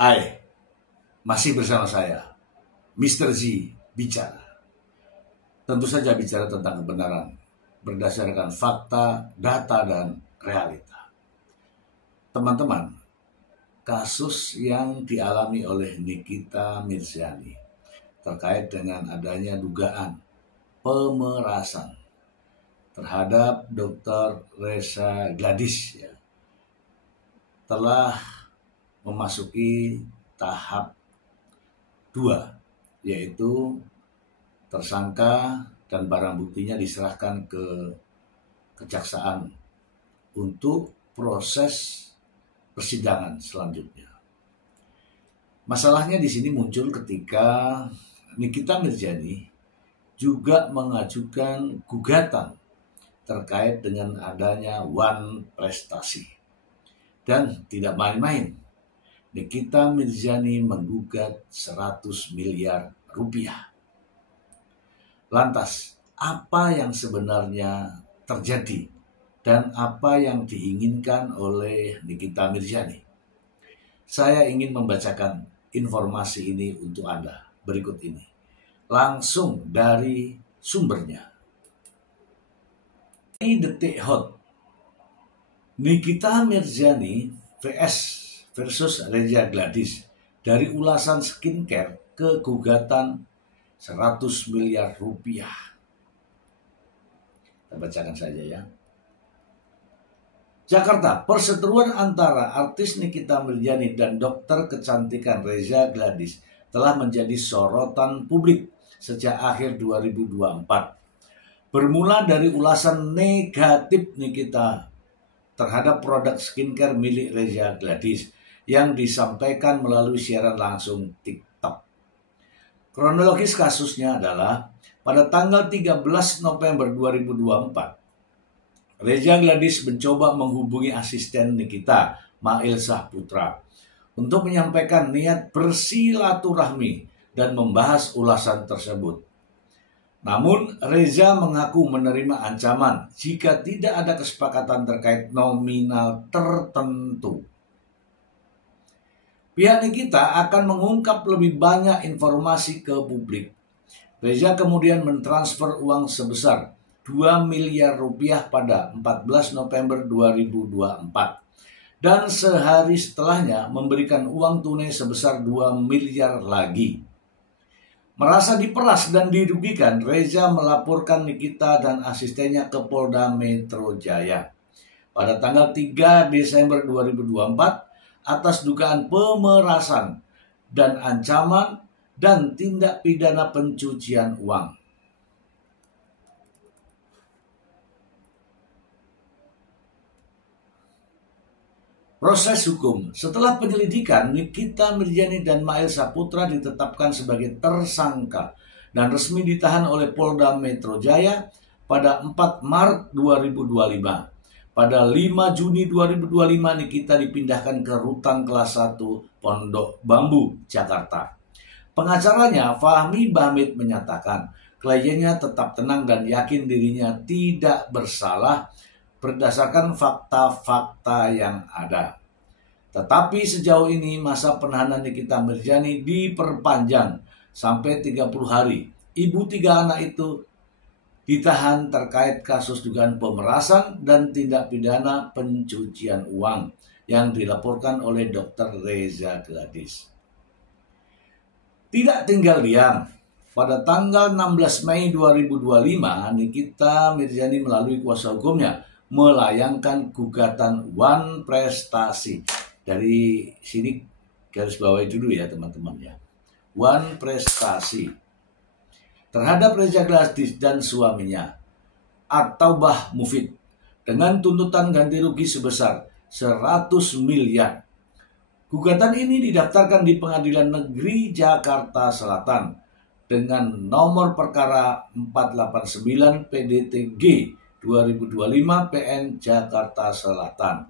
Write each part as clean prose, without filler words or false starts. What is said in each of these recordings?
Hai, masih bersama saya, Mr. Z bicara. Tentu saja bicara tentang kebenaran, berdasarkan fakta, data, dan realita. Teman-teman, kasus yang dialami oleh Nikita Mirzani terkait dengan adanya dugaan pemerasan terhadap Dr. Reza Gladys telah memasuki tahap 2, yaitu tersangka dan barang buktinya diserahkan ke kejaksaan untuk proses persidangan selanjutnya. Masalahnya di sini muncul ketika Nikita Mirzani juga mengajukan gugatan terkait dengan adanya One Prestasi. Dan tidak main-main, Nikita Mirzani menggugat 100 miliar rupiah. Lantas, apa yang sebenarnya terjadi dan apa yang diinginkan oleh Nikita Mirzani? Saya ingin membacakan informasi ini untuk Anda berikut ini. Langsung dari sumbernya. Ini detik hot. Nikita Mirzani versus Reza Gladys, dari ulasan skincare ke gugatan 100 miliar rupiah. Kita bacakan saja ya. Jakarta, perseteruan antara artis Nikita Mirzani dan dokter kecantikan Reza Gladys telah menjadi sorotan publik sejak akhir 2024. Bermula dari ulasan negatif Nikita terhadap produk skincare milik Reza Gladys yang disampaikan melalui siaran langsung TikTok. Kronologis kasusnya adalah pada tanggal 13 November 2024, Reza Gladys mencoba menghubungi asisten Nikita, Mail Saputra, untuk menyampaikan niat bersilaturahmi dan membahas ulasan tersebut. Namun, Reza mengaku menerima ancaman jika tidak ada kesepakatan terkait nominal tertentu. Pihak Nikita akan mengungkap lebih banyak informasi ke publik. Reza kemudian mentransfer uang sebesar 2 miliar rupiah pada 14 November 2024. Dan sehari setelahnya memberikan uang tunai sebesar 2 miliar lagi. Merasa diperas dan dirugikan, Reza melaporkan Nikita dan asistennya ke Polda Metro Jaya pada tanggal 3 Desember 2024 atas dugaan pemerasan dan ancaman dan tindak pidana pencucian uang. Proses hukum. Setelah penyelidikan, Nikita Mirzani dan Mail Saputra ditetapkan sebagai tersangka dan resmi ditahan oleh Polda Metro Jaya pada 4 Maret 2025. Pada 5 Juni 2025, Nikita dipindahkan ke Rutan Kelas 1 Pondok Bambu, Jakarta. Pengacaranya, Fahmi Bahmid, menyatakan kliennya tetap tenang dan yakin dirinya tidak bersalah berdasarkan fakta-fakta yang ada. Tetapi sejauh ini masa penahanan Nikita Mirzani diperpanjang sampai 30 hari. Ibu 3 anak itu ditahan terkait kasus dugaan pemerasan dan tindak pidana pencucian uang yang dilaporkan oleh Dr. Reza Gladys. Tidak tinggal diam. Pada tanggal 16 Mei 2025, Nikita Mirzani melalui kuasa hukumnya melayangkan gugatan One Prestasi. Dari sini garis bawahi dulu ya teman-teman ya. One Prestasi terhadap Reza Gladys dan suaminya atau Bah Mufid dengan tuntutan ganti rugi sebesar 100 miliar. Gugatan ini didaftarkan di Pengadilan Negeri Jakarta Selatan dengan nomor perkara 489 PDTG 2025 PN Jakarta Selatan.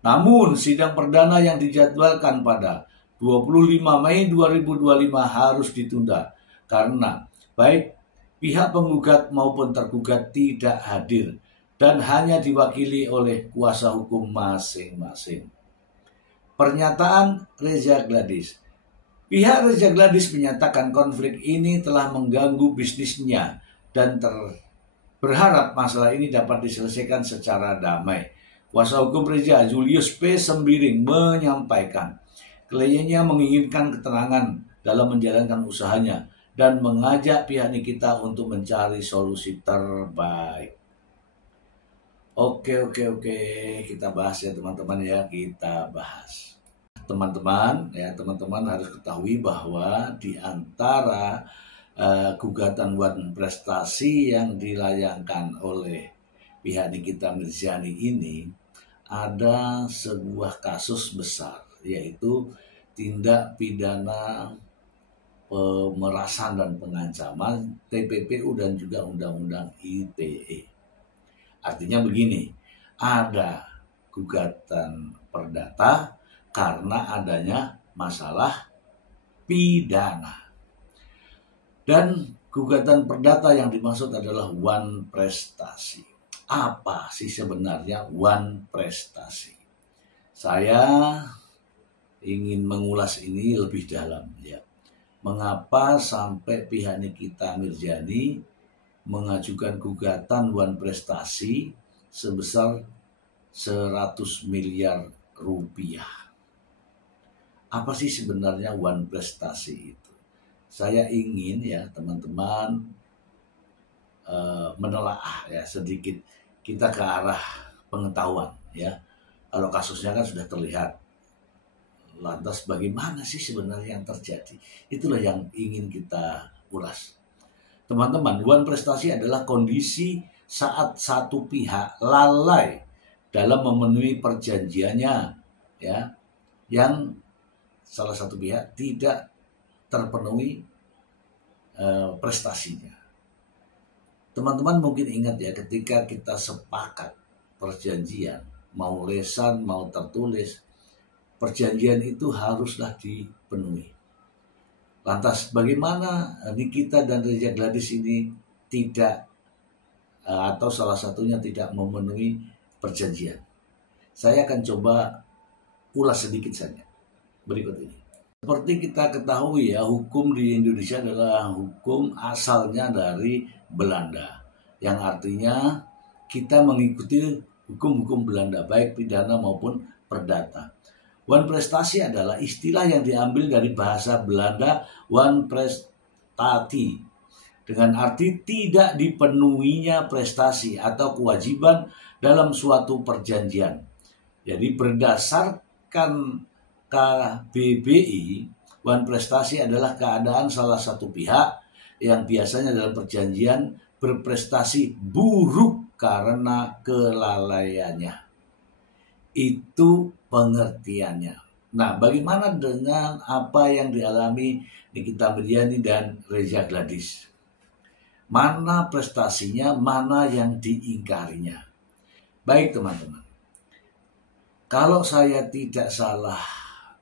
Namun sidang perdana yang dijadwalkan pada 25 Mei 2025 harus ditunda karena baik pihak penggugat maupun tergugat tidak hadir dan hanya diwakili oleh kuasa hukum masing-masing. Pernyataan Reza Gladys. Pihak Reza Gladys menyatakan konflik ini telah mengganggu bisnisnya dan berharap masalah ini dapat diselesaikan secara damai. Kuasa hukum Reza, Julius P. Sembiring, menyampaikan kliennya menginginkan ketenangan dalam menjalankan usahanya dan mengajak pihak Nikita untuk mencari solusi terbaik. Oke, kita bahas ya teman-teman ya, kita bahas. Teman-teman harus ketahui bahwa di antara gugatan Wan Prestasi yang dilayangkan oleh pihak Nikita Mirzani ini ada sebuah kasus besar, yaitu tindak pidana pemerasan dan pengancaman, TPPU dan juga Undang-Undang ITE. Artinya begini, ada gugatan perdata karena adanya masalah pidana. Dan gugatan perdata yang dimaksud adalah Wan Prestasi. Apa sih sebenarnya Wan Prestasi? Saya ingin mengulas ini lebih dalam ya. Mengapa sampai pihak Nikita Mirzani mengajukan gugatan Wan Prestasi sebesar 100 miliar rupiah? Apa sih sebenarnya Wan Prestasi itu? Saya ingin ya teman-teman menelaah ya sedikit kita ke arah pengetahuan ya. Kalau kasusnya kan sudah terlihat. Lantas bagaimana sih sebenarnya yang terjadi? Itulah yang ingin kita ulas. Teman-teman, Wan Prestasi adalah kondisi saat satu pihak lalai dalam memenuhi perjanjiannya ya, yang salah satu pihak tidak terpenuhi prestasinya. Teman-teman mungkin ingat ya, ketika kita sepakat perjanjian, mau lesan, mau tertulis, perjanjian itu haruslah dipenuhi. Lantas bagaimana Nikita dan Reza Gladys ini tidak atau salah satunya tidak memenuhi perjanjian? Saya akan coba ulas sedikit saja berikut ini. Seperti kita ketahui ya, hukum di Indonesia adalah hukum asalnya dari Belanda, yang artinya kita mengikuti hukum-hukum Belanda baik pidana maupun perdata. Wan Prestasi adalah istilah yang diambil dari bahasa Belanda wan prestati, dengan arti tidak dipenuhinya prestasi atau kewajiban dalam suatu perjanjian. Jadi berdasarkan KBBI, Wan Prestasi adalah keadaan salah satu pihak yang biasanya dalam perjanjian berprestasi buruk karena kelalaiannya. Itu pengertiannya. Nah, bagaimana dengan apa yang dialami Nikita Mirzani dan Reza Gladys? Mana prestasinya, mana yang diingkarinya? Baik teman-teman, kalau saya tidak salah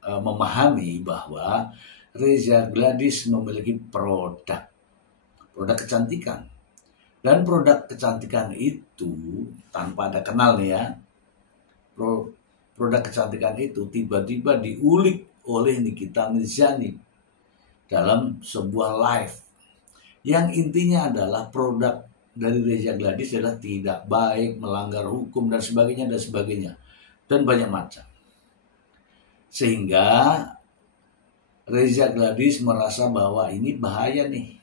memahami bahwa Reza Gladys memiliki produk kecantikan. Dan produk kecantikan itu tanpa ada kenal nih ya, produk kecantikan itu tiba-tiba diulik oleh Nikita Mirzani dalam sebuah live yang intinya adalah produk dari Reza Gladys adalah tidak baik, melanggar hukum dan sebagainya dan banyak macam. Sehingga Reza Gladys merasa bahwa ini bahaya nih,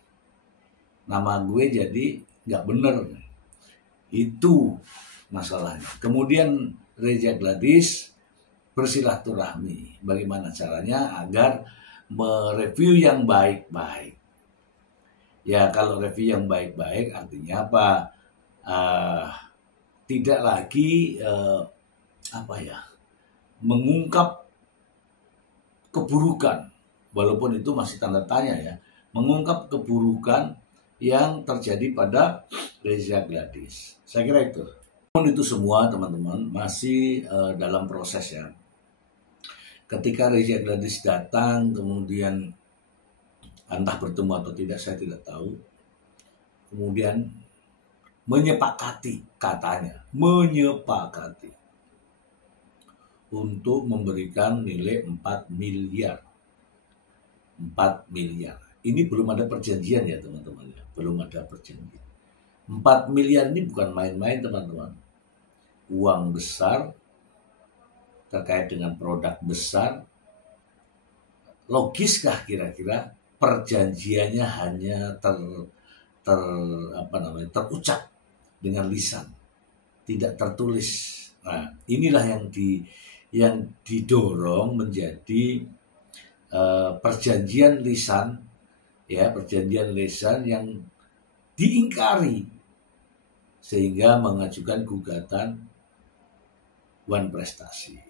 nama gue jadi nggak bener. Itu masalahnya. Kemudian Reza Gladys bersilaturahmi bagaimana caranya agar mereview yang baik-baik. Ya, kalau review yang baik-baik artinya apa? Tidak lagi mengungkap keburukan, walaupun itu masih tanda tanya ya, mengungkap keburukan yang terjadi pada Reza Gladys. Saya kira itu. Namun itu semua teman-teman masih dalam proses ya. Ketika Reza Gladys datang, kemudian entah bertemu atau tidak saya tidak tahu, kemudian menyepakati, katanya menyepakati untuk memberikan nilai 4 miliar. 4 miliar. Ini belum ada perjanjian ya teman-teman ya. Belum ada perjanjian. 4 miliar ini bukan main-main teman-teman. Uang besar terkait dengan produk besar. Logiskah kira-kira perjanjiannya hanya terucap dengan lisan, tidak tertulis. Nah, inilah yang didorong menjadi perjanjian lisan, ya, perjanjian lisan yang diingkari sehingga mengajukan gugatan Wan Prestasi.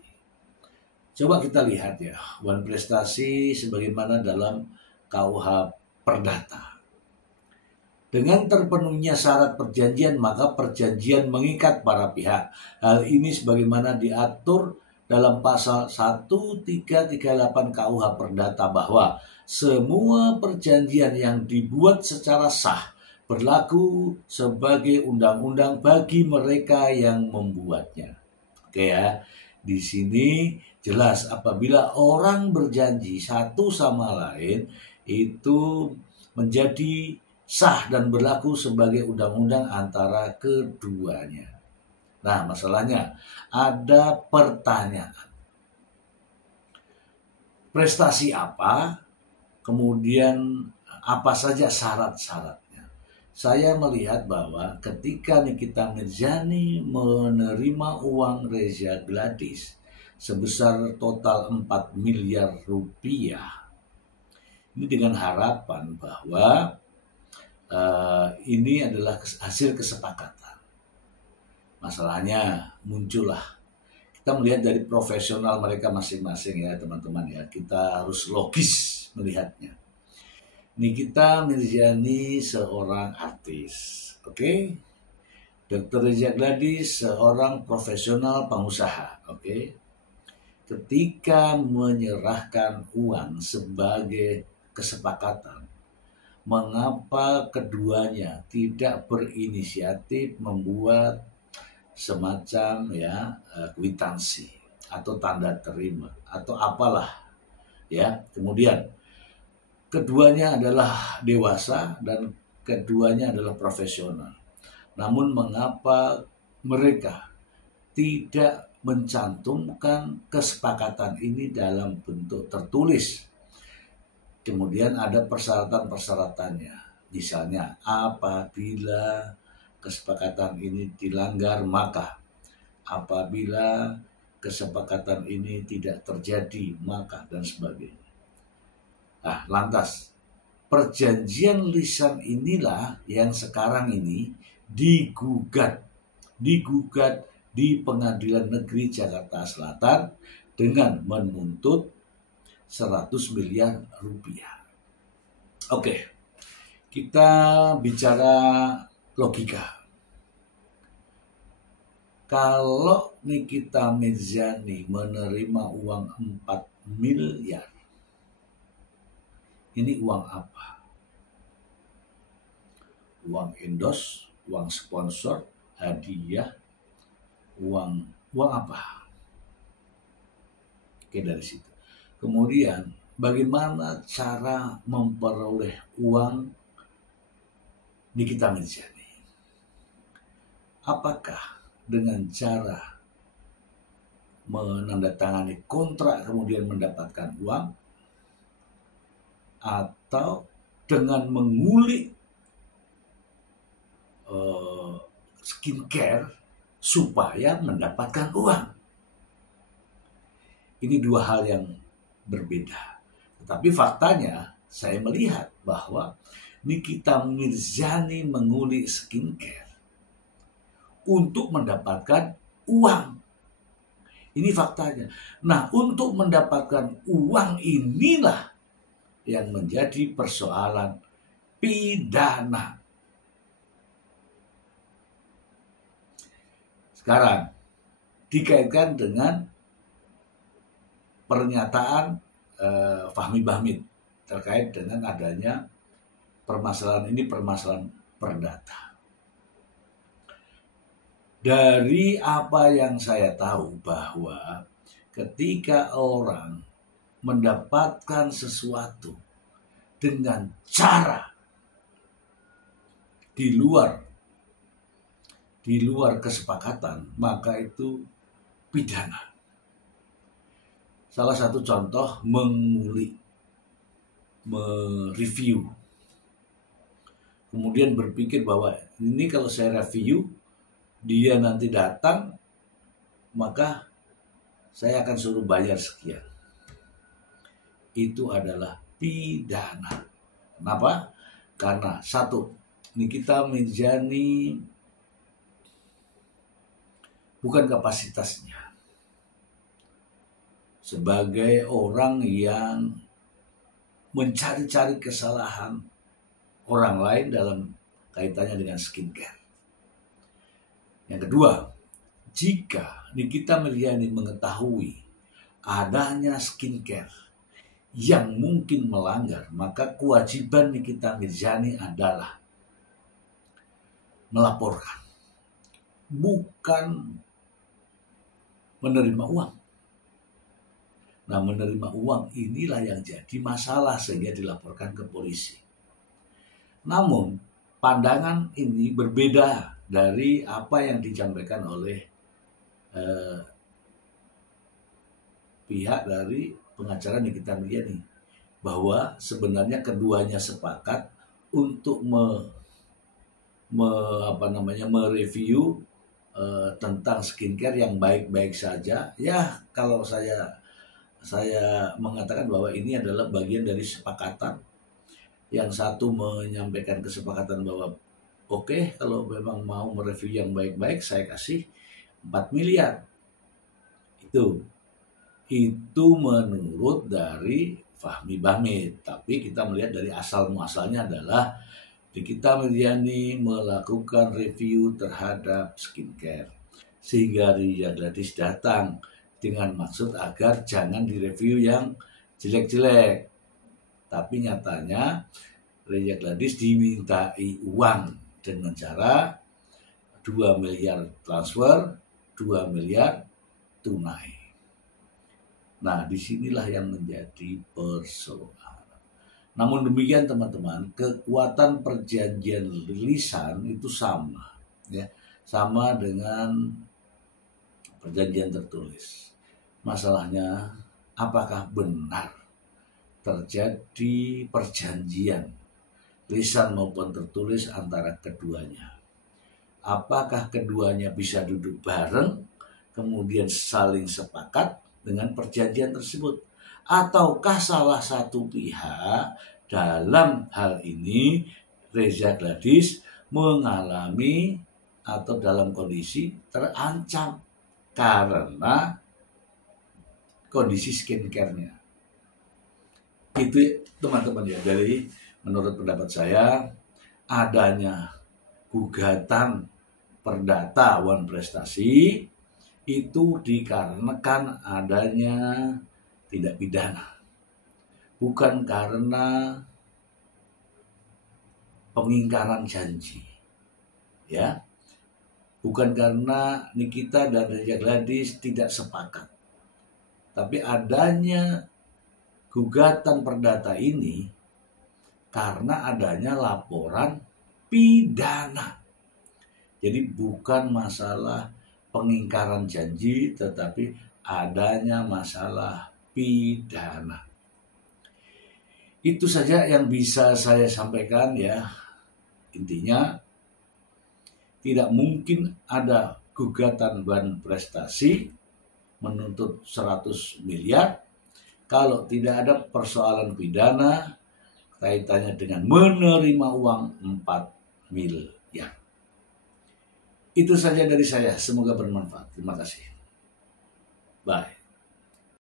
Coba kita lihat ya, Wan Prestasi sebagaimana dalam KUH Perdata. Dengan terpenuhnya syarat perjanjian, maka perjanjian mengikat para pihak. Hal ini sebagaimana diatur dalam pasal 1338 KUH Perdata bahwa semua perjanjian yang dibuat secara sah berlaku sebagai undang-undang bagi mereka yang membuatnya. Oke ya, di sini jelas apabila orang berjanji satu sama lain itu menjadi sah dan berlaku sebagai undang-undang antara keduanya. Nah, masalahnya ada pertanyaan. Prestasi apa? Kemudian apa saja syarat-syaratnya? Saya melihat bahwa ketika Nikita Mirzani menerima uang Reza Gladys sebesar total 4 miliar rupiah, ini dengan harapan bahwa ini adalah hasil kesepakatan. Masalahnya muncullah, kita melihat dari profesional mereka masing-masing ya teman-teman ya, kita harus logis melihatnya. Nikita Mirzani seorang artis, oke? Dr. Reza Gladys seorang profesional pengusaha, oke? Ketika menyerahkan uang sebagai kesepakatan, mengapa keduanya tidak berinisiatif membuat semacam ya kwitansi atau tanda terima atau apalah ya. Kemudian keduanya adalah dewasa dan keduanya adalah profesional. Namun mengapa mereka tidak mencantumkan kesepakatan ini dalam bentuk tertulis? Kemudian ada persyaratan-persyaratannya. Misalnya apabila kesepakatan ini dilanggar, maka apabila kesepakatan ini tidak terjadi, maka dan sebagainya. Nah, lantas perjanjian lisan inilah yang sekarang ini digugat di Pengadilan Negeri Jakarta Selatan dengan menuntut 100 miliar rupiah. Oke, kita bicara logika. Kalau Nikita Mirzani menerima uang 4 miliar, ini uang apa? Uang endorse, uang sponsor, hadiah, uang apa? Oke, dari situ. Kemudian bagaimana cara memperoleh uang Nikita Mirzani? Apakah dengan cara menandatangani kontrak kemudian mendapatkan uang, atau dengan mengulik skincare supaya mendapatkan uang? Ini dua hal yang berbeda. Tetapi faktanya saya melihat bahwa Nikita Mirzani mengulik skincare untuk mendapatkan uang. Ini faktanya. Nah, untuk mendapatkan uang inilah yang menjadi persoalan pidana. Sekarang dikaitkan dengan pernyataan Fahmi Bahmid terkait dengan adanya permasalahan ini, permasalahan perdata. Dari apa yang saya tahu bahwa ketika orang mendapatkan sesuatu dengan cara di luar kesepakatan, maka itu pidana. Salah satu contoh mengulik, mereview, kemudian berpikir bahwa ini kalau saya review, dia nanti datang, maka saya akan suruh bayar sekian. Itu adalah pidana. Kenapa? Karena satu, Nikita Mirzani bukan kapasitasnya sebagai orang yang mencari-cari kesalahan orang lain dalam kaitannya dengan skincare. Yang kedua, jika Nikita Mirzani mengetahui adanya skincare yang mungkin melanggar, maka kewajiban Nikita Mirzani adalah melaporkan, bukan menerima uang. Nah, menerima uang inilah yang jadi masalah sehingga dilaporkan ke polisi. Namun, pandangan ini berbeda dari apa yang disampaikan oleh pihak dari pengacara Nikita Mirzani, bahwa sebenarnya keduanya sepakat untuk mereview tentang skincare yang baik-baik saja. Ya, kalau saya mengatakan bahwa ini adalah bagian dari sepakatan. Yang satu menyampaikan kesepakatan bahwa oke, kalau memang mau mereview yang baik-baik, saya kasih 4 miliar. Itu menurut dari Fahmi Bahmid. Tapi kita melihat dari asal muasalnya adalah Nikita Mirzani melakukan review terhadap skincare, sehingga Reza Gladys datang dengan maksud agar jangan direview yang jelek-jelek. Tapi nyatanya Reza Gladys dimintai uang dengan cara 2 miliar transfer, 2 miliar tunai. Nah, disinilah yang menjadi persoalan. Namun demikian teman-teman, kekuatan perjanjian lisan itu sama, ya, sama dengan perjanjian tertulis. Masalahnya, apakah benar terjadi perjanjian lisan maupun tertulis antara keduanya? Apakah keduanya bisa duduk bareng, kemudian saling sepakat dengan perjanjian tersebut? Ataukah salah satu pihak, dalam hal ini Reza Gladys, mengalami atau dalam kondisi terancam karena kondisi skincare-nya? Itu teman-teman ya, dari menurut pendapat saya, adanya gugatan perdata One Prestasi itu dikarenakan adanya tindak pidana, bukan karena pengingkaran janji, ya, bukan karena Nikita dan Reza Gladys tidak sepakat, tapi adanya gugatan perdata ini karena adanya laporan pidana. Jadi bukan masalah pengingkaran janji, tetapi adanya masalah pidana. Itu saja yang bisa saya sampaikan ya. Intinya, tidak mungkin ada gugatan One Prestasi menuntut 100 miliar kalau tidak ada persoalan pidana kaitannya dengan menerima uang 4 miliar. Itu saja dari saya. Semoga bermanfaat. Terima kasih. Bye.